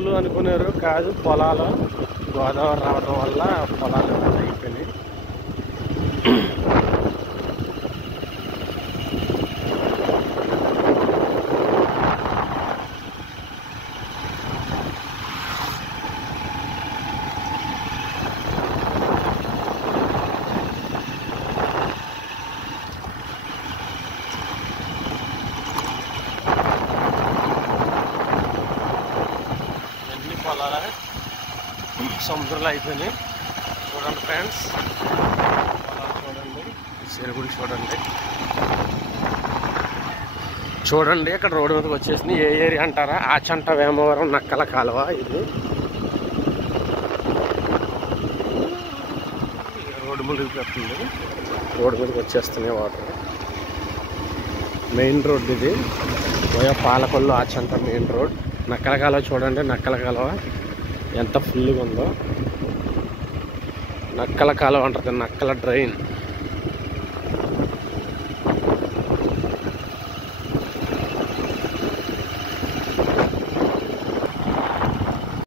చెరువులు అనుకున్నారు, కాదు పొలాలు. గోదావరి రావడం వల్ల పొలాలు అయిపోయినాయి. ఎన్ని పొలాలు సముద్రంలో అయిపోయినాయి. చూడండి ఫ్రెండ్స్, పొలాలు చూడండి, చెరువులు చూడండి. చూడండి ఇక్కడ రోడ్డు మీదకి వచ్చేసింది. ఏ ఏరియా అంటారా? ఆచంట వేమవరం నక్కల కాలువ. ఇది రోడ్డు మీదకి వస్తుంది. రోడ్డు మీదకి వచ్చేస్తున్నాయి వాటర్. మెయిన్ రోడ్ ఇది, పోయా పాలకొల్లు ఆచంట మెయిన్ రోడ్. నక్కల కాలువ చూడండి, నక్కల కాలువ ఎంత ఫుల్గా ఉందో. నక్కల కాలువ అంటారు, నక్కల డ్రైన్.